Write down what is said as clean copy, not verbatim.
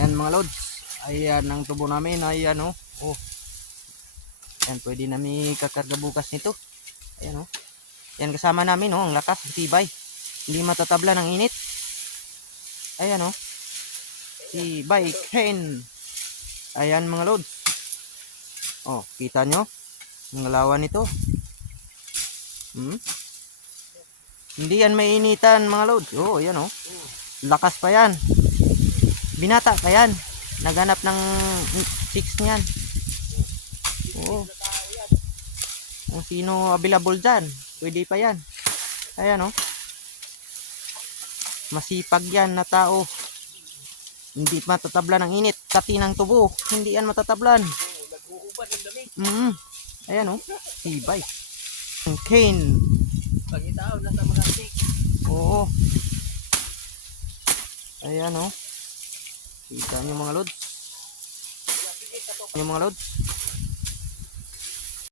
Yan mga lods. Ayan ang tubo namin. Ayan oh. Oh. Yan, pwede namin kakarga bukas nito. Ayan oh. Yan kasama namin oh. Ang lakas, tibay. Hindi matatabla ng init. Ayan oh. Tibay, hen. Ayan mga lods. Oh, kita nyo? Ang lawan nito. Hindi yan mainitan mga lods. Oh, ayan oh. Lakas pa yan. Binata pa yan. Naghanap ng 6 niyan. Oo. Kung sino available dyan, pwede pa yan. Ayan oh. Masipag yan na tao. Hindi matatabla ng init. Kati ng tubo. Hindi yan matatablan. Ayan oh. Tibay. Cane. Pagitaw na sa mga stick. Oo. Ayan oh. Kita nyo mga lods. Yung mga lods.